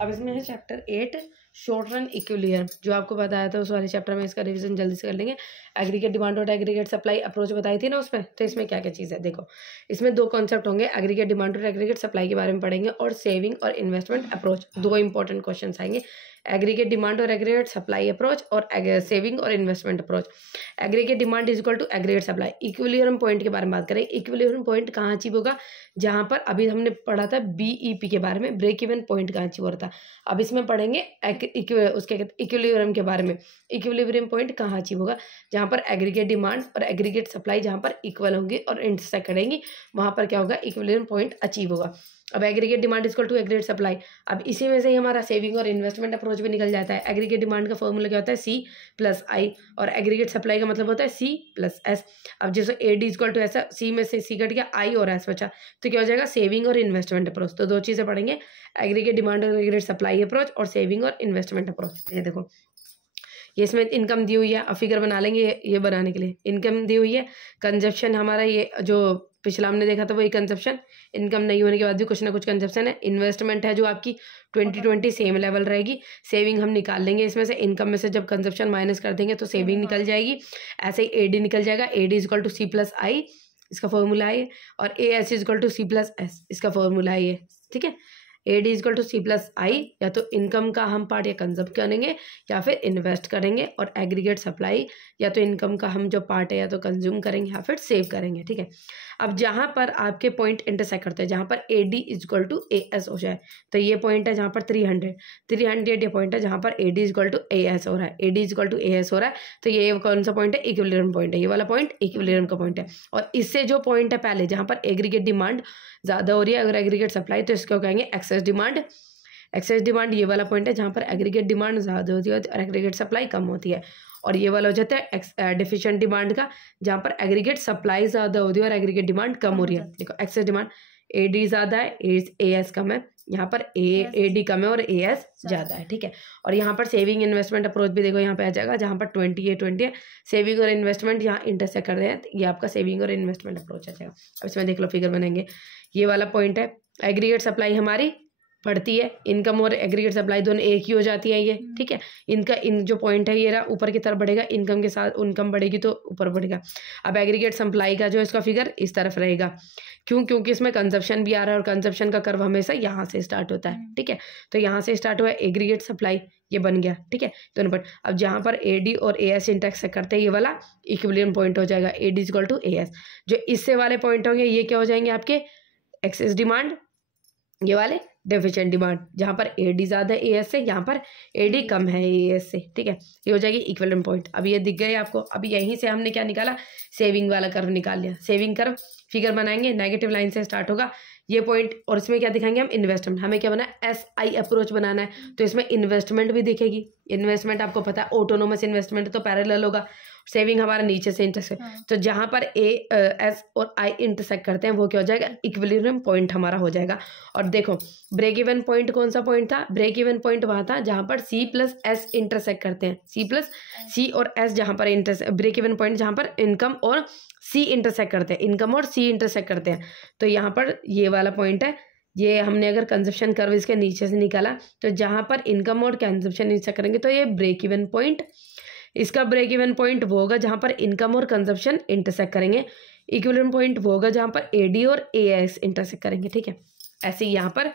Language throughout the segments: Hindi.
अब इसमें है चैप्टर 8 शॉर्ट रन इक्विलिब्रियम, जो आपको बताया था उस वाले चैप्टर में। इसका रिवीजन जल्दी से कर लेंगे। एग्रीगेट डिमांड और एग्रीगेट सप्लाई अप्रोच बताई थी ना उसमें, तो इसमें क्या क्या चीज़ है देखो। इसमें दो कॉन्सेप्ट होंगे, एग्रीगेट डिमांड और एग्रीगेट सप्लाई के बारे में पढ़ेंगे, और सेविंग और इन्वेस्टमेंट अप्रोच, दो इंपॉर्टेंट क्वेश्चन आएंगे। एग्रीगेट डिमांड और एग्रीगेट सप्लाई अप्रोच और सेविंग और investment approach. Aggregate demand is equal to aggregate supply. Equilibrium point के बारे में बात करें। इक्विलिब्रियम पॉइंट कहाँ अचीव होगा, जहाँ पर अभी हमने पढ़ा था बीईपी के बारे में, ब्रेक इवन पॉइंट कहाँ अचीव हो रहा था। अब इसमें पढ़ेंगे उसके इक्विलिब्रियम के बारे में। इक्विलिब्रियम पॉइंट कहाँ अचीव होगा, जहाँ पर एग्रीगेट डिमांड और एग्रीगेट सप्लाई जहाँ पर इक्वल होंगी और इंटरसेक्ट करेंगी, वहाँ पर क्या होगा, इक्विलिब्रियम पॉइंट अचीव होगा। अब aggregate demand equal to aggregate supply. अब इसी में से ही हमारा सेविंग और इन्वेस्टमेंट अप्रोच भी निकल जाता है। एग्रीगेट डिमांड का फॉर्मूला क्या होता है, सी प्लस आई, और एग्रीगेट सप्लाई का मतलब होता है सी प्लस एस। अब जैसे ए डी इक्वल टू ऐसा, सी में से सी कट गया, आई और एस बचा, तो क्या हो जाएगा, सेविंग और इन्वेस्टमेंट अप्रोच। तो दो चीज़ें पढ़ेंगे, एग्रीगेट डिमांड और एग्रीगेट सप्लाई अप्रोच और सेविंग और इन्वेस्टमेंट अप्रोच। ये देखो, ये इसमें इनकम दी हुई है। अब फिगर बना लेंगे ये बनाने के लिए। इनकम दी हुई है, कंजप्शन हमारा ये जो पिछला हमने देखा था वही कंजप्शन, इनकम नहीं होने के बाद भी कुछ ना कुछ कंजप्शन है। इन्वेस्टमेंट है जो आपकी 2020 सेम लेवल रहेगी। सेविंग हम निकाल लेंगे इसमें से, इनकम में से जब कंजप्शन माइनस कर देंगे तो सेविंग निकल जाएगी। ऐसे ही एडी निकल जाएगा, AD is equal to C plus I, इसका फॉर्मूला है, और A S is equal to C plus S, इसका फॉर्मूला है ये, ठीक है। A D equal to C plus I, या तो इनकम का हम पार्ट या कंजप्ट करेंगे या फिर इन्वेस्ट करेंगे, और एग्रीगेट सप्लाई या तो इनकम का हम जो पार्ट है या तो कंज्यूम करेंगे या फिर सेव करेंगे, ठीक है। अब जहाँ पर आपके पॉइंट इंटरसेक्ट करते हैं, जहाँ पर A D equal to A S हो जाए, तो ये पॉइंट है जहाँ पर 300 ये पॉइंट है जहाँ पर A D equal to A S हो रहा है, A D equal to A S हो रहा है, तो ये कौन सा पॉइंट है, इक्विलिब्रियम पॉइंट है। ये वाला पॉइंट इक्विलिब्रियम का पॉइंट है। और इससे जो पॉइंट है पहले, जहाँ पर एग्रीगेट डिमांड ज़्यादा हो रही है, अगर एग्रीगेट सप्लाई, तो इसको कहेंगे एक्सेस डिमांड। एक्सेस डिमांड ये वाला पॉइंट है जहाँ पर एग्रीगेट डिमांड ज़्यादा होती है और एग्रीगेट सप्लाई कम होती है। और ये वाला हो जाता है डिफिशिएंट डिमांड का, जहाँ पर एग्रीगेट सप्लाई ज़्यादा होती है और एग्रीगेट डिमांड कम हो रही है। देखो, एक्सेस डिमांड ए डी ज़्यादा है, ए एस कम है, यहाँ पर ए डी कम है और ए एस ज़्यादा है, ठीक है। और यहाँ पर सेविंग इन्वेस्टमेंट अप्रोच भी देखो यहाँ पे आ जाएगा, जहाँ पर 20 है, सेविंग और इन्वेस्टमेंट यहाँ इंटरसेक्ट कर रहे हैं, ये आपका सेविंग और इन्वेस्टमेंट अप्रोच आ जाएगा। अब इसमें देख लो, फिगर बनेंगे, ये वाला पॉइंट है, एग्रीगेट सप्लाई हमारी बढ़ती है, इनकम और एग्रीगेट सप्लाई दोनों एक ही हो जाती है ये, ठीक है। इनका जो पॉइंट है ये रहा, ऊपर की तरफ बढ़ेगा, इनकम के साथ इनकम बढ़ेगी तो ऊपर बढ़ेगा। अब एग्रीगेट सप्लाई का जो इसका फिगर इस तरफ रहेगा, क्योंकि इसमें कंजप्शन भी आ रहा है, और कंजप्शन का कर्व हमेशा यहाँ से स्टार्ट होता है, ठीक है। तो यहाँ से स्टार्ट हुआ एग्रीगेट सप्लाई, ये बन गया, ठीक है, दोनों पर। अब जहाँ पर ए डी और ए एस इंटरसेक्ट करते हैं, ये वाला इक्विलिब्रियम पॉइंट हो जाएगा, A D equal to A S. जो इससे वाले पॉइंट होंगे ये क्या हो जाएंगे आपके, एक्सेस डिमांड, ये वाले डेफिशिएंट डिमांड, जहाँ पर ए डी ज़्यादा है ए एस से, यहाँ पर ए डी कम है ए एस से, ठीक है। ये हो जाएगी इक्विलिब्रियम पॉइंट। अब ये दिख गए आपको। अब यहीं से हमने क्या निकाला, सेविंग वाला कर्व निकाल लिया। सेविंग कर्व फिगर बनाएंगे, नेगेटिव लाइन से स्टार्ट होगा ये पॉइंट, और इसमें क्या दिखाएंगे हम, इन्वेस्टमेंट। हमें क्या बना है, एस आई अप्रोच बनाना है, तो इसमें इन्वेस्टमेंट भी दिखेगी। इन्वेस्टमेंट आपको पता है ऑटोनोमस इन्वेस्टमेंट तो पैरेलल होगा, सेविंग हमारा नीचे से इंटरसेक्ट, तो जहाँ पर एस और आई इंटरसेक्ट करते हैं वो क्या हो जाएगा, इक्विलिब्रियम पॉइंट हमारा हो जाएगा। और देखो, ब्रेक इवन पॉइंट कौन सा पॉइंट था, ब्रेक इवन पॉइंट वहाँ था जहाँ पर सी प्लस एस इंटरसेक्ट करते हैं, सी और एस जहाँ पर ब्रेक इवन पॉइंट जहाँ पर इनकम और सी इंटरसेक्ट करते हैं, इनकम और सी इंटरसेक्ट करते हैं, तो यहाँ पर ये वाला पॉइंट है। ये हमने अगर कंजप्शन कर्व इसके नीचे से निकाला, तो जहाँ पर इनकम और कंजप्शन इंटरसेक्ट करेंगे तो ये ब्रेक इवन पॉइंट, इसका ब्रेक इवन पॉइंट वो होगा जहाँ पर इनकम और कंजप्शन इंटरसेक्ट करेंगे। इक्विलिब्रियम पॉइंट वो होगा जहाँ पर ए डी और ए एस इंटरसेक्ट करेंगे, ठीक है। ऐसे ही यहाँ पर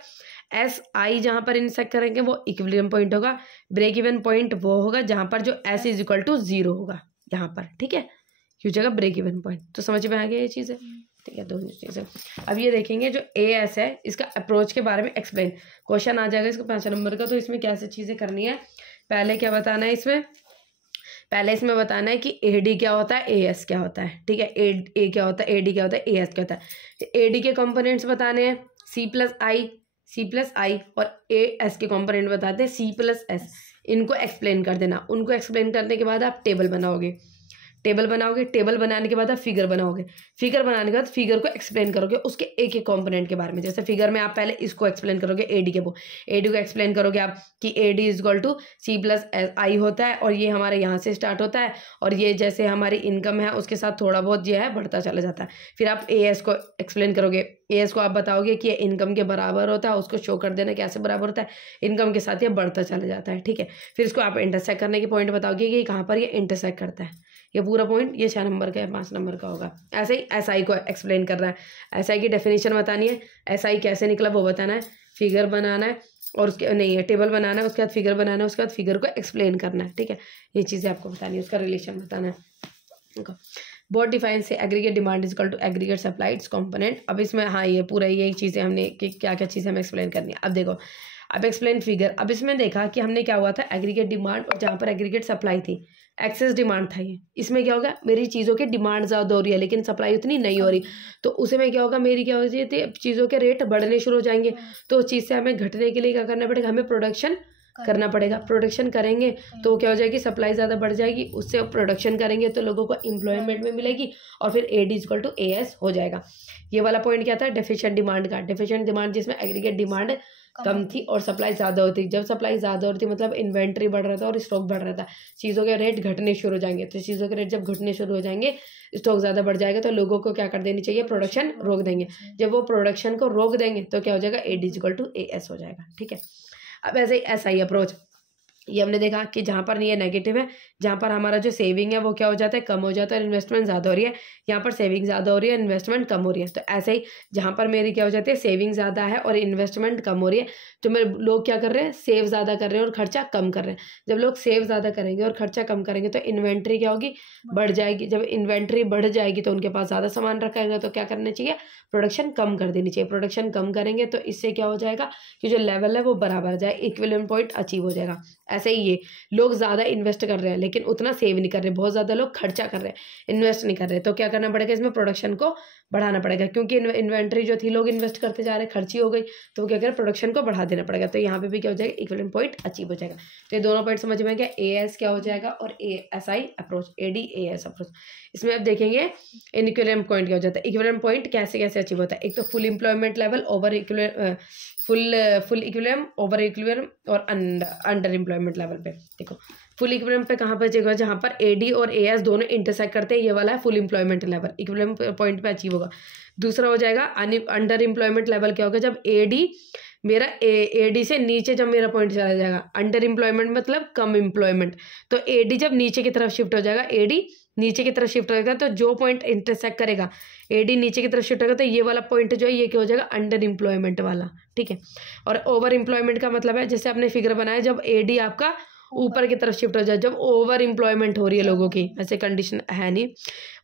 एस आई जहाँ पर इंटरसेक्ट करेंगे वो इक्विलिब्रियम पॉइंट होगा। ब्रेक इवन पॉइंट वो होगा जहाँ पर जो एस इज इक्वल टू 0 होगा यहाँ पर, ठीक है, ये जगह ब्रेक इवन पॉइंट। तो समझ में आ गया ये चीज़ें, ठीक है, दोनों चीज़ें। अब ये देखेंगे जो ए एस है, इसका अप्रोच के बारे में एक्सप्लेन, क्वेश्चन आ जाएगा इसको 5 नंबर का। तो इसमें कैसे चीज़ें करनी है, पहले क्या बताना है इसमें, पहले इसमें बताना है कि ए डी क्या होता है, ए एस क्या होता है, ठीक है। ए क्या होता है, ए डी क्या होता है, ए एस क्या होता है। ए डी के कंपोनेंट्स बताने हैं सी प्लस आई, और ए एस के कंपोनेंट बताते हैं सी प्लस एस। इनको एक्सप्लेन कर देना, उनको एक्सप्लेन करने के बाद आप टेबल बनाओगे। टेबल बनाओगे, टेबल बनाने के बाद आप फिगर बनाओगे, फिगर बनाने के बाद फिगर को एक्सप्लेन करोगे उसके एक एक कंपोनेंट के बारे में। जैसे फिगर में आप पहले इसको एक्सप्लेन करोगे, एडी के वो एडी को एक्सप्लेन करोगे आप कि AD is equal to C plus I होता है और ये हमारे यहाँ से स्टार्ट होता है और ये जैसे हमारी इनकम है उसके साथ थोड़ा बहुत जो है बढ़ता चला जाता है। फिर आप ए एस को एक्सप्लेन करोगे, ए एस को आप बताओगे कि ये इनकम के बराबर होता है, उसको शो कर देना कैसे बराबर होता है, इनकम के साथ ये बढ़ता चला जाता है, ठीक है। फिर इसको आप इंटरसेक्ट करने के पॉइंट बताओगे कि कहाँ पर ये इंटरसेक्ट करता है, ये पूरा पॉइंट ये 6 नंबर का है, 5 नंबर का होगा। ऐसे ही एस आई को एक्सप्लेन करना है, एस आई की डेफिनेशन बतानी है, एस आई कैसे निकला वो बताना है, फिगर बनाना है और उसके नहीं है टेबल बनाना है, उसके बाद फिगर बनाना है, उसके बाद फिगर को एक्सप्लेन करना है, ठीक है। ये चीज़ें आपको बतानी है, उसका रिलेशन बताना है। बोथ डिफाइन से aggregate demand is equal to aggregate supply its component. अब इसमें हाँ ये पूरा यही चीज़ें हमने कि क्या क्या चीज़ें हमें एक्सप्लेन करनी है। अब देखो अब एक्सप्लेन फिगर। अब इसमें देखा कि हमने क्या हुआ था, एग्रीगेट डिमांड और जहाँ पर एग्रीगेट सप्लाई थी, एक्सेस डिमांड था ये। इसमें क्या होगा, मेरी चीज़ों की डिमांड ज़्यादा हो रही है लेकिन सप्लाई उतनी नहीं हो रही, तो उसी में क्या होगा, मेरी क्या हो रही थी, चीज़ों के रेट बढ़ने शुरू हो जाएंगे। तो उस चीज़ से हमें घटने के लिए क्या करना पड़ेगा, हमें प्रोडक्शन करना पड़ेगा। प्रोडक्शन करेंगे तो क्या हो जाएगी, सप्लाई ज़्यादा बढ़ जाएगी, उससे प्रोडक्शन करेंगे तो लोगों को एम्प्लॉयमेंट में मिलेगी और फिर A D equal to A S हो जाएगा। ये वाला पॉइंट क्या था, डेफिशिएंट डिमांड का। डेफिशिएंट डिमांड जिसमें एग्रीगेट डिमांड कम थी और सप्लाई ज़्यादा होती। जब सप्लाई ज़्यादा होती मतलब इन्वेंट्री बढ़ रहा था और स्टॉक बढ़ रहा था, चीज़ों के रेट घटने शुरू हो जाएंगे। तो चीज़ों के रेट जब घटने शुरू हो जाएंगे, स्टॉक ज़्यादा बढ़ जाएगा, तो लोगों को क्या कर देनी चाहिए, प्रोडक्शन रोक देंगे। जब वो प्रोडक्शन को रोक देंगे तो क्या हो जाएगा, A D equal to A S हो जाएगा, ठीक है। अब ऐसे ही एस आई अप्रोच, ये हमने देखा कि जहाँ पर ये नेगेटिव है, जहाँ पर हमारा जो सेविंग है वो क्या हो जाता है, कम हो जाता है, इन्वेस्टमेंट ज़्यादा हो रही है। यहाँ पर सेविंग ज़्यादा हो रही है, इन्वेस्टमेंट कम हो रही है। तो ऐसे ही जहाँ पर मेरी क्या हो जाती है, सेविंग ज़्यादा है और इन्वेस्टमेंट कम हो रही है, तो मेरे लोग क्या कर रहे हैं, सेव ज़्यादा कर रहे हैं और खर्चा कम कर रहे हैं। जब लोग सेव ज़्यादा करेंगे और खर्चा कम करेंगे तो इन्वेंट्री क्या होगी, बढ़ जाएगी। जब इन्वेंट्री बढ़ जाएगी तो उनके पास ज़्यादा सामान रखेंगे, तो क्या करना चाहिए, प्रोडक्शन कम कर देनी चाहिए। प्रोडक्शन कम करेंगे तो इससे क्या हो जाएगा कि जो लेवल है वो बराबर जाए, इक्विलिब्रियम पॉइंट अचीव हो जाएगा। ऐसे ही ये लोग ज़्यादा इन्वेस्ट कर रहे हैं लेकिन उतना सेव नहीं कर रहे, बहुत ज़्यादा लोग खर्चा कर रहे हैं, इन्वेस्ट नहीं कर रहे, तो क्या करना पड़ेगा, इसमें प्रोडक्शन को बढ़ाना पड़ेगा। क्योंकि इन्वेंट्री जो थी लोग इन्वेस्ट करते जा रहे हैं, खर्ची हो गई, तो वो क्या करें, प्रोडक्शन को बढ़ा देना पड़ेगा। तो यहाँ पे भी क्या हो जाएगा, इक्विलिब्रियम पॉइंट अचीव हो जाएगा। तो ये दोनों पॉइंट समझ में गया, ए एस क्या हो जाएगा और A S I approach, A D A S approach. इसमें अब देखेंगे इक्विलिब्रियम पॉइंट क्या हो जाता है, इक्विलिब्रियम पॉइंट कैसे कैसे अचीव होता है। एक तो full employment level, over equilibrium, full equilibrium, over equilibrium और अंडर एम्प्लॉयमेंट लेवल पे। देखो फुल इक्विलिब्रियम पे कहाँ पर जगह, जहाँ पर ए डी और ए एस दोनों इंटरसेक्ट करते हैं, ये वाला है full employment level, equilibrium point पे अचीव होगा। दूसरा हो जाएगा अंडर एम्प्लॉयमेंट लेवल, क्या होगा, जब ए डी मेरा ए डी से नीचे जब मेरा पॉइंट चला जाएगा। अंडर एम्प्लॉयमेंट मतलब कम एम्प्लॉयमेंट, तो ए डी जब नीचे की तरफ शिफ्ट हो जाएगा, ए डी नीचे की तरफ शिफ्ट होगा, तो जो पॉइंट इंटरसेक्ट करेगा, ए डी नीचे की तरफ शिफ्ट होगा, तो ये वाला पॉइंट जो है ये क्या हो जाएगा, अंडर एम्प्लॉयमेंट वाला, ठीक है। और ओवर एम्प्लॉयमेंट का मतलब है, जैसे आपने फिगर बनाया, जब ए डी आपका ऊपर की तरफ शिफ्ट हो जाए, जब ओवर एम्प्लॉयमेंट हो रही है लोगों की, ऐसे कंडीशन है नहीं,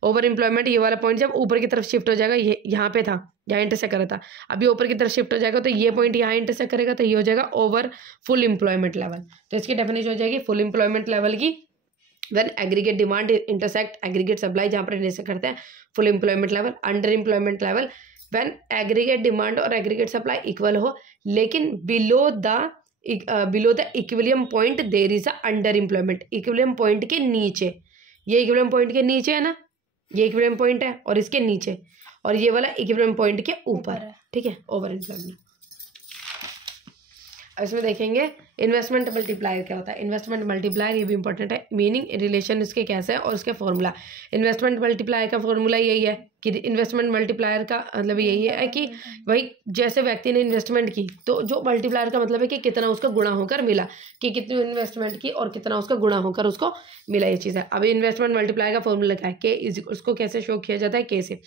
ओवर एम्प्लॉयमेंट ये वाला पॉइंट जब ऊपर की तरफ शिफ्ट हो जाएगा, ये यहाँ पे था, यहाँ इंटरसेक्ट कर रहा था, अभी ऊपर की तरफ शिफ्ट हो जाएगा, तो ये पॉइंट यहाँ इंटरसेक्ट करेगा, तो ये हो जाएगा ओवर फुल एम्प्लॉयमेंट लेवल। तो इसकी डेफिनेशन हो जाएगी फुल एम्प्लॉयमेंट लेवल की, when aggregate demand intersect aggregate supply, जहाँ पर इंटरसेक्ट करते हैं, full employment level. Under employment level, when aggregate demand और एग्रीगेट सप्लाई इक्वल हो, लेकिन below the equilibrium point there is a under employment, equilibrium point के नीचे, ये इक्विलिब्रियम पॉइंट के नीचे है ना, ये इक्विलिब्रियम पॉइंट है और इसके नीचे, और ये वाला इक्विलिब्रियम पॉइंट के ऊपर, ठीक है, ओवर एम्प्लॉयमेंट। अब इसमें देखेंगे इन्वेस्टमेंट मल्टीप्लायर क्या होता है। इन्वेस्टमेंट मल्टीप्लायर ये भी इंपॉर्टेंट है, मीनिंग रिलेशन इसके कैसे है और उसके फॉर्मूला। इन्वेस्टमेंट मल्टीप्लायर का फॉर्मूला यही है कि इन्वेस्टमेंट मल्टीप्लायर का मतलब यही है कि भाई जैसे व्यक्ति ने इन्वेस्टमेंट की, तो जो मल्टीप्लायर का मतलब है कि कितना उसका गुणा होकर मिला, कि कितनी इन्वेस्टमेंट की और कितना उसका गुणा होकर उसको मिला, ये चीज़ है। अभी इन्वेस्टमेंट मल्टीप्लायर का फॉर्मूला क्या है, के इज, उसको कैसे शो किया जाता है, के से,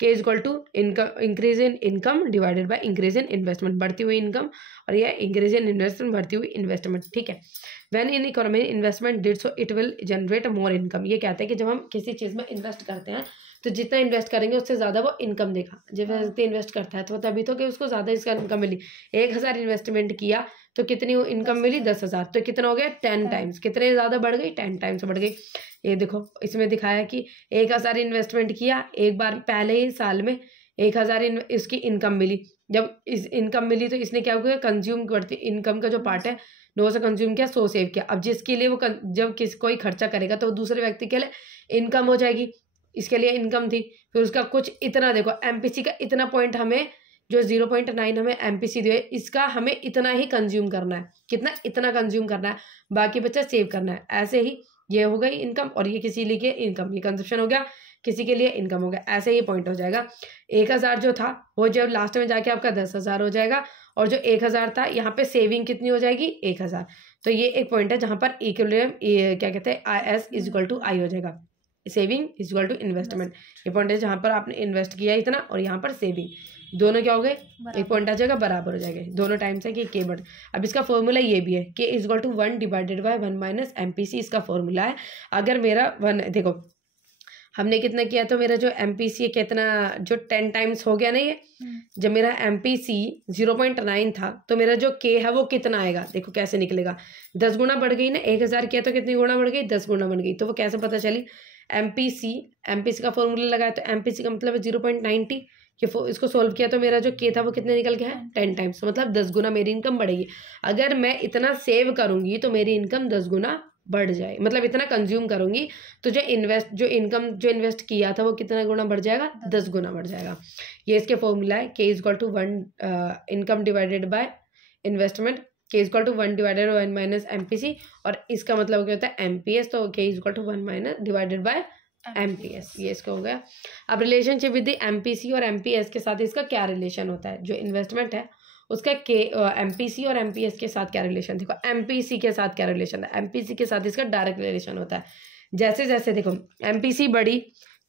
K is equal to increase in income divided by increase in investment, बढ़ती हुई इनकम और यह इंक्रीज इन इन्वेस्टमेंट, बढ़ती हुई इन्वेस्टमेंट, ठीक है। When in economy investment did so it will generate more income, ये कहते हैं कि जब हम किसी चीज़ में इन्वेस्ट करते हैं तो जितना इन्वेस्ट करेंगे उससे ज़्यादा वो इनकम देगा। जब व्यक्ति इन्वेस्ट करता है तो तभी तो कि उसको ज़्यादा इसका इनकम मिली। 1000 इन्वेस्टमेंट किया तो कितनी इनकम मिली, 10,000, तो कितना हो गया, 10 टाइम्स, कितने ज़्यादा बढ़ गई, 10 टाइम्स बढ़ गई। ये देखो इसमें दिखाया कि 1000 इन्वेस्टमेंट किया एक बार, पहले ही साल में 1000 इसकी इनकम मिली, जब इस इनकम मिली तो इसने क्या किया, कंज्यूम बढ़ती इनकम का जो पार्ट है नो से कंज्यूम किया, सो सेव किया। अब जिसके लिए वो जब कोई खर्चा करेगा तो दूसरे व्यक्ति के लिए इनकम हो जाएगी, इसके लिए इनकम थी। फिर उसका कुछ इतना देखो एमपीसी का इतना पॉइंट हमें जो 0.9 हमें एमपीसी दिए, इसका हमें इतना ही कंज्यूम करना है। कितना, इतना कंज्यूम करना है, बाकी बच्चा सेव करना है। ऐसे ही ये हो गई इनकम और ये किसी लिए इनकम, ये कंजप्शन हो गया, किसी के लिए इनकम हो गया। ऐसे ही पॉइंट हो जाएगा। 1000 जो था वो जब लास्ट में जाके आपका 10,000 हो जाएगा और जो 1000 था यहाँ पे सेविंग कितनी हो जाएगी 1000। तो ये एक पॉइंट है जहाँ पर इक्विलिब्रियम क्या कहते हैं IS = I हो जाएगा, सेविंग = इन्वेस्टमेंट। ये पॉइंट है जहाँ पर आपने इन्वेस्ट किया इतना और यहाँ पर सेविंग, दोनों क्या हो गए, एक पॉइंट आ जाएगा, बराबर हो जाएगा दोनों टाइम्स है कि के बढ़। अब इसका फॉर्मूला ये भी है K = 1 / 1 - MPC, इसका फॉर्मूला है। अगर मेरा 1 देखो हमने कितना किया तो मेरा जो MPC कितना जो 10 टाइम्स हो गया ना, ये जब मेरा MPC 0.9 था तो मेरा जो K है वो कितना आएगा, देखो कैसे निकलेगा, 10 गुना बढ़ गई ना। 1000 किया तो कितनी गुना बढ़ गई, 10 गुना बढ़ गई। तो वो कैसे पता चली, MPC का फॉर्मूला लगाया तो MPC का मतलब है 0.90, इसको सोल्व किया तो मेरा जो K था वो कितने निकल गया है 10 टाइम्स, मतलब 10 गुना मेरी इनकम बढ़ेगी। अगर मैं इतना सेव करूंगी तो मेरी इनकम 10 गुना बढ़ जाए, मतलब इतना कंज्यूम करूंगी तो जो इन्वेस्ट किया था वो कितना गुना बढ़ जाएगा, 10 गुना बढ़ जाएगा। ये इसके फॉर्मूला है K = 1 income divided by investment, K = 1 / 1 - MPC, और इसका मतलब क्या होता है MPS, तो K = 1 डिवाइडेड बाय MPS, ये इसका हो गया। अब रिलेशनशिप विद MPC और MPS के साथ इसका क्या रिलेशन होता है, जो इन्वेस्टमेंट है उसका MPC और MPS के साथ क्या रिलेशन, देखो MPC के साथ क्या रिलेशन है, MPC के साथ इसका डायरेक्ट रिलेशन होता है। जैसे जैसे देखो MPC बढ़ी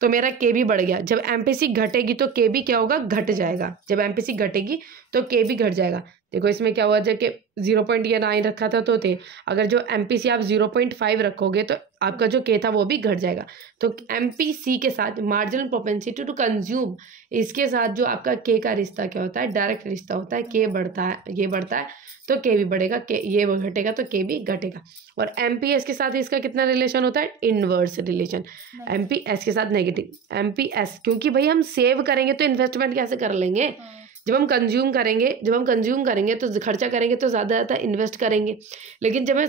तो मेरा K भी बढ़ गया, जब MPC घटेगी तो K भी क्या होगा, घट जाएगा। जब MPC घटेगी तो K भी घट जाएगा। देखो इसमें क्या हुआ, जब कि 0.9 रखा था तो थे, अगर जो MPC आप 0.5 रखोगे तो आपका जो K था वो भी घट जाएगा। तो MPC के साथ मार्जिनल प्रोपेंसिटी टू कंज्यूम, इसके साथ जो आपका K का रिश्ता क्या होता है, डायरेक्ट रिश्ता होता है। K बढ़ता है, ये बढ़ता है तो K भी बढ़ेगा, ये घटेगा तो K भी घटेगा। और MPS के साथ इसका कितना रिलेशन होता है, इनवर्स रिलेशन। MPS के साथ नेगेटिव, MPS क्योंकि भाई हम सेव करेंगे तो इन्वेस्टमेंट कैसे कर लेंगे, जब हम कंज्यूम करेंगे तो खर्चा करेंगे तो ज़्यादा इन्वेस्ट करेंगे। लेकिन जब मैं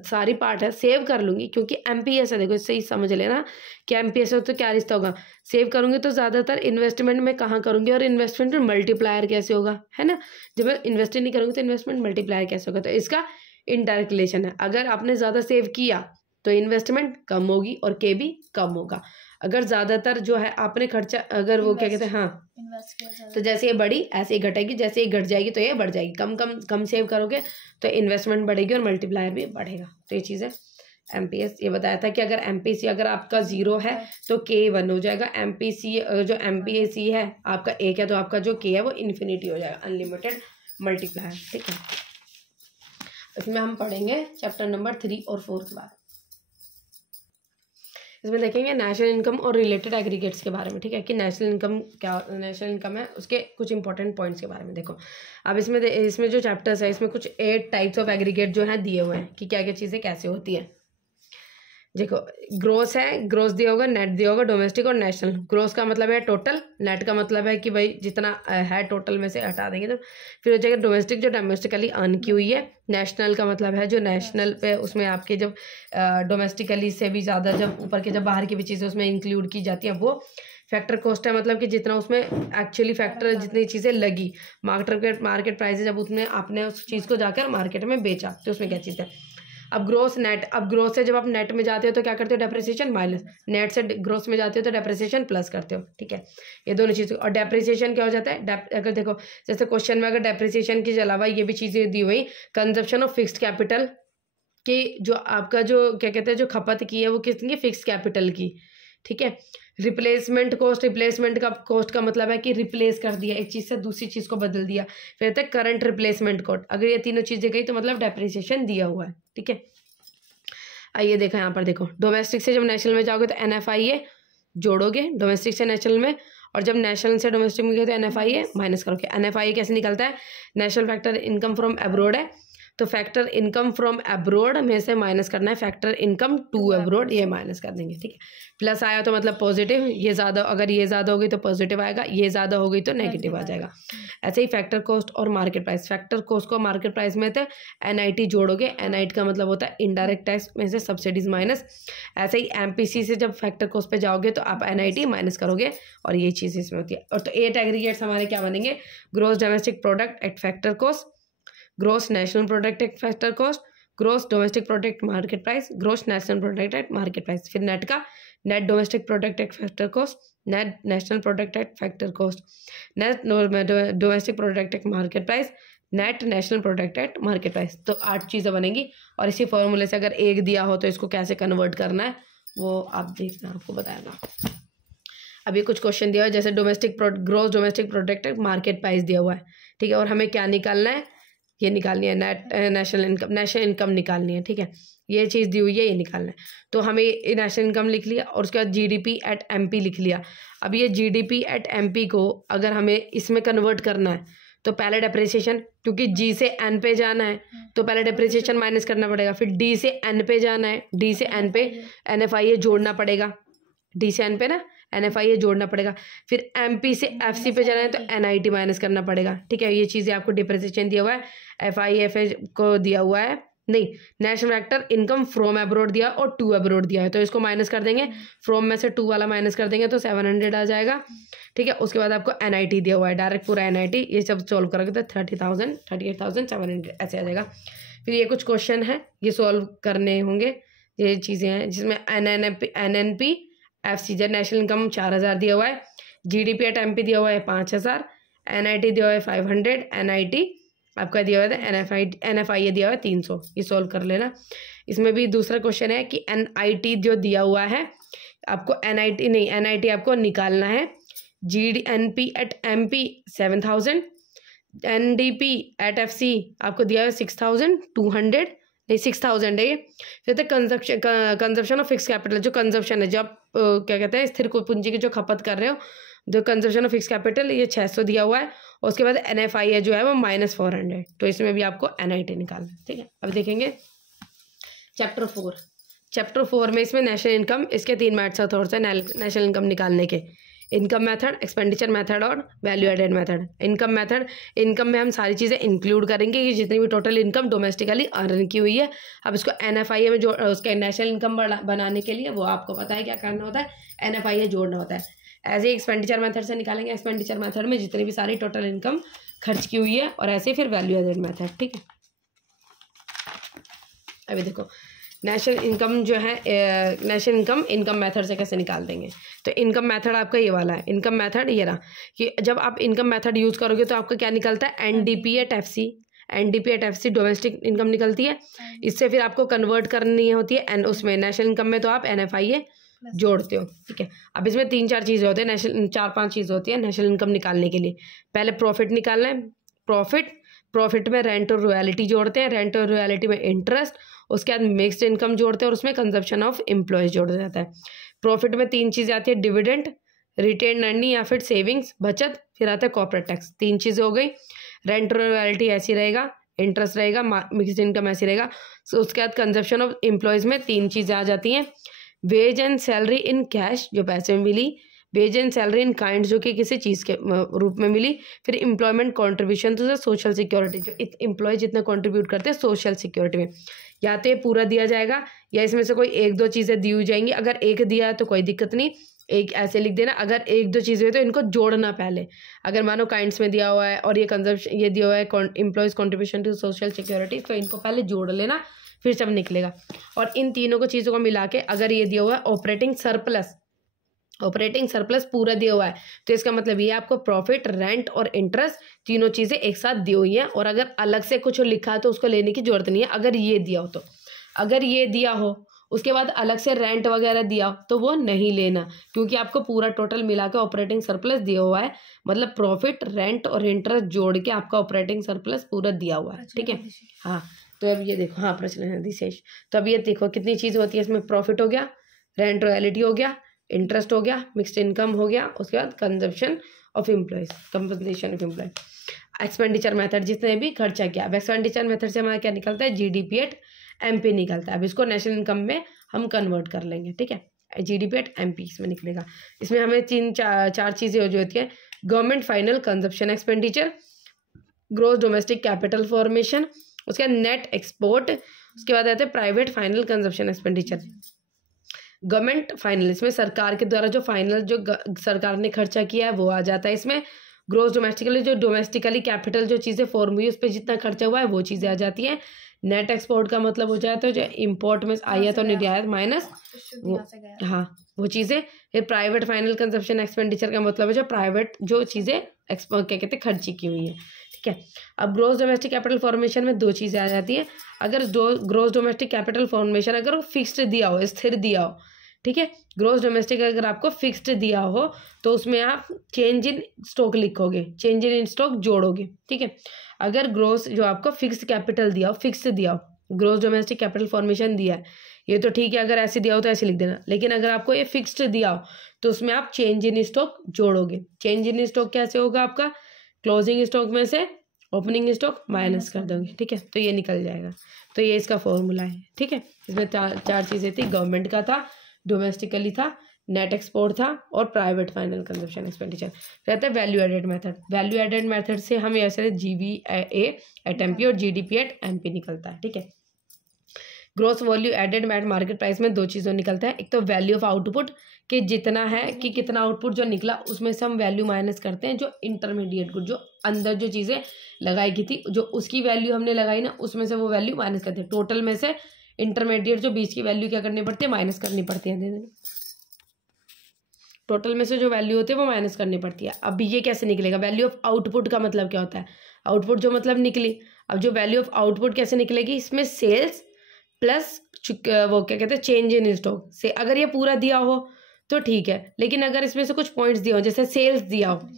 सारी पार्ट है सेव कर लूँगी, क्योंकि MPS है, देखो इससे ही समझ लेना कि MPS हो तो क्या रिश्ता होगा, सेव करूँगी तो ज़्यादातर इन्वेस्टमेंट में कहाँ करूँगी, और इन्वेस्टमेंट में मल्टीप्लायर कैसे होगा, है ना। जब मैं इन्वेस्ट नहीं करूँगी तो इन्वेस्टमेंट मल्टीप्लायर कैसे होगा, तो इसका इनडायरेक्ट रिलेशन है। अगर आपने ज़्यादा सेव किया तो इन्वेस्टमेंट कम होगी और K भी कम होगा। अगर ज़्यादातर जो है आपने खर्चा, अगर वो क्या कहते हैं, हाँ इन्वेस्ट किया, तो जैसे ये बढ़ी ऐसे ही घटेगी, जैसे ही घट जाएगी तो ये बढ़ जाएगी। कम सेव करोगे तो इन्वेस्टमेंट बढ़ेगी और मल्टीप्लायर भी बढ़ेगा। तो ये चीज़ है MPS। ये बताया था कि अगर MPC अगर आपका 0 है तो K 1 हो जाएगा। MPC जो MPC है आपका 1 है तो आपका जो K है वो इन्फिनिटी हो जाएगा, अनलिमिटेड मल्टीप्लायर। ठीक है, इसमें हम पढ़ेंगे चैप्टर नंबर 3 और 4 के बाद। इसमें देखेंगे नेशनल इनकम और रिलेटेड एग्रीगेट्स के बारे में। ठीक है, कि नेशनल इनकम है उसके कुछ इंपॉर्टेंट पॉइंट्स के बारे में। देखो अब इसमें जो चैप्टर्स है इसमें कुछ 8 टाइप्स ऑफ एग्रीगेट जो है दिए हुए हैं कि क्या क्या चीज़ें कैसे होती है। देखो ग्रोस है, ग्रोस दिया होगा, नेट दिया होगा, डोमेस्टिक और नेशनल। ग्रोस का मतलब है टोटल, नेट का मतलब है कि भाई जितना है टोटल में से हटा देंगे तो फिर हो जाएगा डोमेस्टिक, जो डोमेस्टिकली अर्न की हुई है। नेशनल का मतलब है जो नेशनल पे उसमें आपके जब डोमेस्टिकली से भी ज़्यादा जब ऊपर के जब बाहर की भी चीज़ें उसमें इंक्लूड की जाती है वो। फैक्टर कॉस्ट है, मतलब कि जितना उसमें एक्चुअली फैक्टर जितनी चीज़ें लगी, मार्केट प्राइस जब उसमें आपने उस चीज़ को जाकर मार्केट में बेचा तो उसमें क्या चीज़ है। अब ग्रोस नेट, अब ग्रोस से जब आप नेट में जाते हो तो क्या करते हो, डेप्रिसिएशन माइनस, नेट से ग्रोस में जाते हो तो डेप्रिसिएशन प्लस करते हो। ठीक है, ये दोनों चीज़ें। और डेप्रिसिएशन क्या हो जाता है, अगर देखो जैसे क्वेश्चन में अगर डेप्रिसिएशन के अलावा ये भी चीज़ें दी हुई, कंजप्शन ऑफ फिक्स्ड कैपिटल की, जो आपका जो क्या कहते हैं जो खपत की है वो कितनी, फिक्स्ड कैपिटल की। ठीक है, रिप्लेसमेंट कॉस्ट, रिप्लेसमेंट का कॉस्ट का मतलब है कि रिप्लेस कर दिया, एक चीज़ से दूसरी चीज़ को बदल दिया। फिर रहता है करंट रिप्लेसमेंट कॉस्ट, अगर ये तीनों चीज़ें गई तो मतलब डेप्रिसिएशन दिया हुआ है। ठीक है, आइए देखो यहाँ पर देखो, डोमेस्टिक से जब नेशनल में जाओगे तो NFIA जोड़ोगे डोमेस्टिक से नेशनल में, और जब नेशनल से डोमेस्टिक में गए तो NFIA माइनस करोगे। NFIA कैसे निकलता है, national factor income from abroad है, तो फैक्टर इनकम फ्रॉम अब्रोड में से माइनस करना है फैक्टर इनकम टू अब्रोड, ये माइनस कर देंगे, ठीक है। प्लस आया तो मतलब पॉजिटिव, ये ज़्यादा, अगर ये ज़्यादा होगी तो पॉजिटिव आएगा, ये ज़्यादा होगी तो नेगेटिव आ जाएगा। ऐसे ही फैक्टर कॉस्ट और मार्केट प्राइस, फैक्टर कॉस्ट को मार्केट प्राइस में तो NIT जोड़ोगे, NIT का मतलब होता है इनडायरेक्ट टैक्स में से सब्सिडीज माइनस। ऐसे ही MPC से जब फैक्टर कॉस्ट पे जाओगे तो आप NIT माइनस करोगे, और ये चीज़ इसमें होती है। और तो 8 एग्रीगेट्स हमारे क्या बनेंगे, gross domestic product at factor cost, gross national product at factor cost, gross domestic product market price, gross national product at market price. फिर नेट का net domestic product at factor cost, net national product at factor cost, net domestic product at market price, net national product at market price. तो 8 चीज़ें बनेंगी। और इसी फॉर्मूले से अगर एक दिया हो तो इसको कैसे कन्वर्ट करना है वो आप देखना, आपको बताएगा। अभी कुछ क्वेश्चन दिया हुआ है, जैसे gross domestic product at market price दिया हुआ है, ठीक है, और हमें क्या निकालना है, ये निकालनी है नेट नेशनल इनकम निकालनी है, ठीक है, ये चीज़ दी हुई है, ये निकालना है। तो हमें नेशनल इनकम लिख लिया और उसके बाद GDP एट MP लिख लिया। अब ये GDP एट MP को अगर हमें इसमें कन्वर्ट करना है तो पहले डेप्रिसिएशन, क्योंकि G से N पे जाना है तो पहले डेप्रिसिएशन माइनस करना पड़ेगा, फिर D से N पे जाना है, D से N पे NFIA जोड़ना पड़ेगा, D से N पे ना NFIA जोड़ना पड़ेगा, फिर MP से FC पे जाना है तो NIT माइनस करना पड़ेगा, ठीक है। ये चीज़ें आपको डिप्रिसिएशन दिया हुआ है, FIFA को दिया हुआ है, नहीं, national factor income from abroad दिया और टू अब्रोड दिया है, तो इसको माइनस कर देंगे, फ्रॉम में से 2 वाला माइनस कर देंगे तो 700 आ जाएगा, ठीक है। उसके बाद आपको NIT दिया हुआ है, डायरेक्ट पूरा NIT, ये सब सॉल्व करोगे तो 38,700 ऐसे आ जाएगा। फिर ये कुछ क्वेश्चन है, ये सॉल्व करने होंगे, ये चीज़ें हैं जिसमें NNP FC नेशनल इनकम 4000 दिया हुआ है, GDP एट MP दिया हुआ है 5000, NIT दिया हुआ है 500, NIT आपका दिया हुआ है NFIA दिया हुआ है 300, ये सॉल्व कर लेना। इसमें भी दूसरा क्वेश्चन है कि NIT जो दिया हुआ है आपको NIT आपको निकालना है, NP at MP 7000, NDP at FC आपको दिया हुआ है 6200, नहीं 6000 है ये। फिर कंजप्शन ऑफ फिक्स कैपिटल, जो कंजप्शन है, जो आप क्या कहते हैं स्थिर पूंजी की जो खपत कर रहे हो, जो कंजप्शन ऑफ फिक्स कैपिटल, ये 600 दिया हुआ है, और उसके बाद NFIA जो है वो -400, तो इसमें भी आपको NIT निकालना है, ठीक है। अब देखेंगे चैप्टर 4 में इसमें नेशनल इनकम, इसके 3 मैथड्स होते हैं नेशनल इनकम निकालने के, इनकम मेथड, एक्सपेंडिचर मेथड और वैल्यू एडेड मेथड। इनकम में हम सारी चीज़ें इंक्लूड करेंगे कि जितनी भी टोटल इनकम डोमेस्टिकली अर्न की हुई है। अब इसको NFIA में जो उसके नेशनल इनकम बनाने के लिए वो आपको पता है क्या करना होता है, NFIA जोड़ना होता है। ऐसे ही एक्सपेंडिचर मेथड से निकालेंगे, एक्सपेंडिचर मेथड में जितनी भी सारी टोटल इनकम खर्च की हुई है, और ऐसे ही फिर वैल्यू एडेड मेथड, ठीक है। अभी देखो नेशनल इनकम जो है, नेशनल इनकम मेथड से कैसे निकाल देंगे। तो इनकम मेथड आपका ये वाला है, इनकम मेथड ये रहा कि जब आप इनकम मेथड यूज़ करोगे तो आपका क्या निकलता है, NDP at FC domestic income निकलती है। इससे फिर आपको कन्वर्ट करनी होती है उसमें नेशनल इनकम में, तो आप NFIA जोड़ते हो, ठीक है। अब इसमें 3-4 चीज़ें होती है, 4-5 चीज़ें होती है नेशनल इनकम निकालने के लिए। पहले प्रॉफिट निकालना है, प्रॉफिट में रेंट और रॉयल्टी जोड़ते हैं, रेंट और रॉयल्टी में इंटरेस्ट, उसके बाद मिक्स्ड इनकम जोड़ते हैं और उसमें कंजप्शन ऑफ एम्प्लॉयज जोड़ा जाता है। प्रॉफिट में 3 चीज़ें आती है, डिविडेंड, रिटेन अर्निंग या फिर सेविंग्स बचत, फिर आता है कॉर्पोरेट टैक्स। 3 चीज़ें हो गई। रेंट और रॉयल्टी ऐसी रहेगा, इंटरेस्ट रहेगा, मिक्स्ड इनकम ऐसी रहेगा। सो उसके बाद कंजप्शन ऑफ एम्प्लॉयज़ में 3 चीज़ें आ जाती हैं, wage and salary in cash जो पैसे में मिली, wage and salary in kind जो कि किसी चीज़ के रूप में मिली, फिर employment contribution to the social security, जो एम्प्लॉय जितना कॉन्ट्रीब्यूट करते हैं सोशल सिक्योरिटी में। या तो ये पूरा दिया जाएगा या इसमें से कोई 1-2 चीज़ें दी हुई जाएंगी। अगर एक दिया है तो कोई दिक्कत नहीं, एक ऐसे लिख देना। अगर 1-2 चीज़ें तो इनको जोड़ना पहले। अगर मानो काइंड्स में दिया हुआ है और ये कंजप्शन ये दिया हुआ है employees contribution to social security, तो इनको पहले जोड़ लेना, फिर सब निकलेगा। और इन तीनों को चीज़ों को मिला के अगर ये दिया हुआ है ऑपरेटिंग सरप्लस पूरा दिया हुआ है, तो इसका मतलब ये आपको प्रॉफिट, रेंट और इंटरेस्ट तीनों चीज़ें एक साथ दी हुई हैं। और अगर अलग से कुछ लिखा है तो उसको लेने की जरूरत नहीं है। अगर ये दिया हो तो, अगर ये दिया हो उसके बाद अलग से रेंट वगैरह दिया तो वो नहीं लेना, क्योंकि आपको पूरा टोटल मिला के ऑपरेटिंग सरप्लस दिया हुआ है। मतलब प्रॉफिट, रेंट और इंटरेस्ट जोड़ के आपका ऑपरेटिंग सरप्लस पूरा दिया हुआ है, ठीक है। हाँ, तो अब ये देखो, हाँ प्रश्न शेष, तो अब ये देखो कितनी चीज़ होती है इसमें। प्रॉफिट हो गया, रेंट रॉयल्टी हो गया, इंटरेस्ट हो गया, मिक्स्ड इनकम हो गया, उसके बाद consumption of employees, compensation of employee. Expenditure method, जितने भी खर्चा किया। अब एक्सपेंडिचर मेथड से हमारा क्या निकलता है, GDP एट MP निकलता है। अब इसको नेशनल इनकम में हम कन्वर्ट कर लेंगे, ठीक है, GDP एट MP इसमें निकलेगा। इसमें हमें चार चीज़ें जो होती है, government final consumption expenditure, gross domestic capital formation, उसके बाद नेट एक्सपोर्ट, उसके बाद आते हैं private final consumption expenditure. Government final, इसमें सरकार के द्वारा जो फाइनल जो सरकार ने खर्चा किया है वो आ जाता है इसमें। ग्रोस डोमेस्टिकली, जो डोमेस्टिकली कैपिटल जो चीज़ें फॉर्म हुई उस पर जितना खर्चा हुआ है वो चीज़ें आ जाती हैं। नेट एक्सपोर्ट का मतलब हो जाए तो जो इम्पोर्ट में आया तो निर्यात माइनस हाँ वो चीज़ें। फिर प्राइवेट फाइनल कंजप्शन एक्सपेंडिचर का मतलब है जो प्राइवेट जो चीज़ें क्या कहते हैं खर्ची की हुई है, ठीक है। अब ग्रोस डोमेस्टिक कैपिटल फॉर्मेशन में दो चीज़ें आ जाती हैं। अगर ग्रोस डोमेस्टिक कैपिटल फॉर्मेशन अगर वो फिक्स्ड दिया हो, स्थिर दिया हो, ठीक है, ग्रोस डोमेस्टिक अगर आपको फिक्स्ड दिया हो तो उसमें आप चेंज इन स्टॉक लिखोगे, चेंज इन स्टॉक जोड़ोगे, ठीक है। अगर ग्रोस जो आपको फिक्स्ड कैपिटल दिया हो, फिक्स्ड दिया हो, ग्रोस डोमेस्टिक कैपिटल फॉर्मेशन दिया है, ये तो ठीक है, अगर ऐसे दिया हो तो ऐसे लिख देना। लेकिन अगर आपको ये फिक्स्ड दिया हो तो उसमें आप चेंज इन स्टॉक जोड़ोगे। चेंज इन स्टॉक कैसे होगा आपका, क्लोजिंग स्टॉक में से ओपनिंग स्टॉक माइनस कर दोगे, ठीक है, तो ये निकल जाएगा। तो ये इसका फॉर्मूला है, ठीक है। इसमें चार चीज़ें थी, गवर्नमेंट का था, डोमेस्टिकली था, नेट एक्सपोर्ट था और प्राइवेट फाइनल कंजप्शन एक्सपेंडिचर। रहता है value added method. Value added method से हम ऐसे GVA एट MP और GDP एट MP निकलता है, ठीक है। Gross value added at market price में दो चीज़ों निकलता है, एक तो वैल्यू ऑफ आउटपुट कि जितना है कि कितना आउटपुट जो निकला उसमें से हम वैल्यू माइनस करते हैं, जो इंटरमीडिएट गुड जो अंदर जो चीज़ें लगाई गई थी जो उसकी वैल्यू हमने लगाई ना उसमें से वो वैल्यू माइनस करते हैं। टोटल में से इंटरमीडिएट जो बीच की वैल्यू क्या करनी पड़ती है, माइनस करनी पड़ती है। टोटल में से जो वैल्यू होती है वो माइनस करनी पड़ती है। अब ये कैसे निकलेगा, वैल्यू ऑफ आउटपुट का मतलब क्या होता है, आउटपुट जो मतलब निकली। अब जो वैल्यू ऑफ आउटपुट कैसे निकलेगी, इसमें सेल्स प्लस वो क्या कहते हैं चेंज इन स्टॉक से। अगर ये पूरा दिया हो तो ठीक है, लेकिन अगर इसमें से कुछ पॉइंट्स दिया हो, जैसे सेल्स दिया हो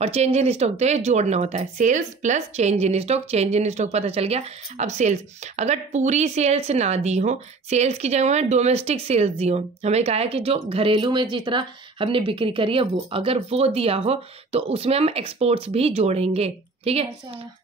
और चेंज इन स्टॉक, तो ये जोड़ना होता है, sales plus change in stock. Change in stock पता चल गया। अब सेल्स, अगर पूरी सेल्स ना दी हो, सेल्स की जगह में डोमेस्टिक सेल्स दी हो, हमें कहा है कि जो घरेलू में जितना हमने बिक्री करी है वो अगर वो दिया हो तो उसमें हम एक्सपोर्ट्स भी जोड़ेंगे, ठीक है।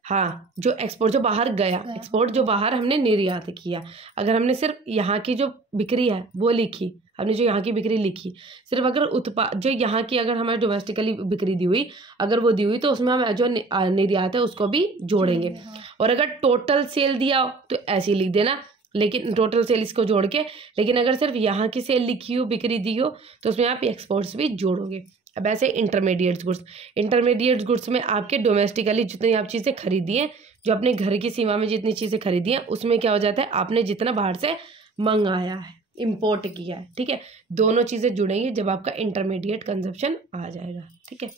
हाँ, जो एक्सपोर्ट जो बाहर गया, एक्सपोर्ट जो बाहर हमने निर्यात किया। अगर हमने सिर्फ यहाँ की जो बिक्री है वो लिखी, हमने जो यहाँ की बिक्री लिखी, सिर्फ अगर उत्पाद जो यहाँ की अगर हमारे डोमेस्टिकली बिक्री दी हुई, अगर वो दी हुई तो उसमें हम जो निर्यात है उसको भी जोड़ेंगे। और अगर टोटल सेल दिया हो तो ऐसे ही लिख देना, लेकिन टोटल सेल इसको जोड़ के। लेकिन अगर सिर्फ यहाँ की सेल लिखी हो, बिक्री दी हो, तो उसमें आप एक्सपोर्ट्स भी जोड़ोगे। अब ऐसे इंटरमीडिएट गुड्स, इंटरमीडिएट गुड्स में आपके डोमेस्टिकली जितनी आप चीज़ें खरीदी हैं, जो अपने घर की सीमा में जितनी चीज़ें खरीदी हैं, उसमें क्या हो जाता है, आपने जितना बाहर से मंगाया है, इंपोर्ट किया है, ठीक है, दोनों चीज़ें जुड़ेंगी जब आपका इंटरमीडिएट कंजप्शन आ जाएगा, ठीक है।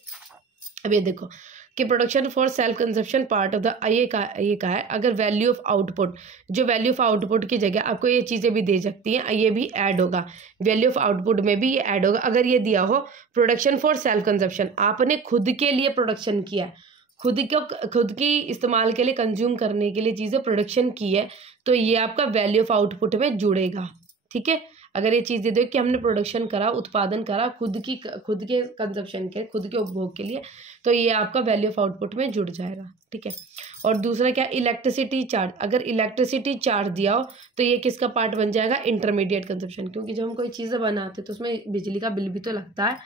अब ये देखो कि production for self consumption part of the ये कहा है, अगर वैल्यू ऑफ आउटपुट, जो वैल्यू ऑफ आउटपुट की जगह आपको ये चीज़ें भी दे सकती हैं, ये भी ऐड होगा, वैल्यू ऑफ आउटपुट में भी ये ऐड होगा। अगर ये दिया हो प्रोडक्शन फॉर सेल्फ कंजप्शन, आपने खुद के लिए प्रोडक्शन किया है, खुद की इस्तेमाल के लिए, कंज्यूम करने के लिए चीज़ें प्रोडक्शन की है, तो ये आपका वैल्यू ऑफ आउटपुट में जुड़ेगा, ठीक है। अगर ये चीज़ दे दो कि हमने प्रोडक्शन करा, उत्पादन करा खुद के कंजप्शन के, खुद के उपभोग के लिए, तो ये आपका वैल्यू ऑफ आउटपुट में जुड़ जाएगा, ठीक है। और दूसरा क्या, इलेक्ट्रिसिटी चार्ज, अगर इलेक्ट्रिसिटी चार्ज दिया हो तो ये किसका पार्ट बन जाएगा, इंटरमीडिएट कंजप्शन, क्योंकि जब हम कोई चीज़ें बनाते तो उसमें बिजली का बिल भी तो लगता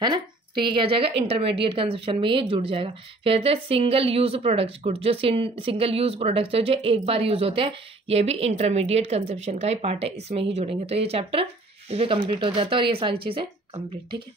है ना, तो ये क्या जाएगा, इंटरमीडिएट कंजप्शन में ये जुड़ जाएगा। फिर कहते हैं सिंगल यूज प्रोडक्ट्स गुड, जो सिंगल यूज प्रोडक्ट्स है जो एक बार यूज होते हैं, ये भी इंटरमीडिएट कंजप्शन का ही पार्ट है, इसमें ही जुड़ेंगे। तो ये चैप्टर इसमें कंप्लीट हो जाता है और ये सारी चीज़ें कंप्लीट, ठीक है।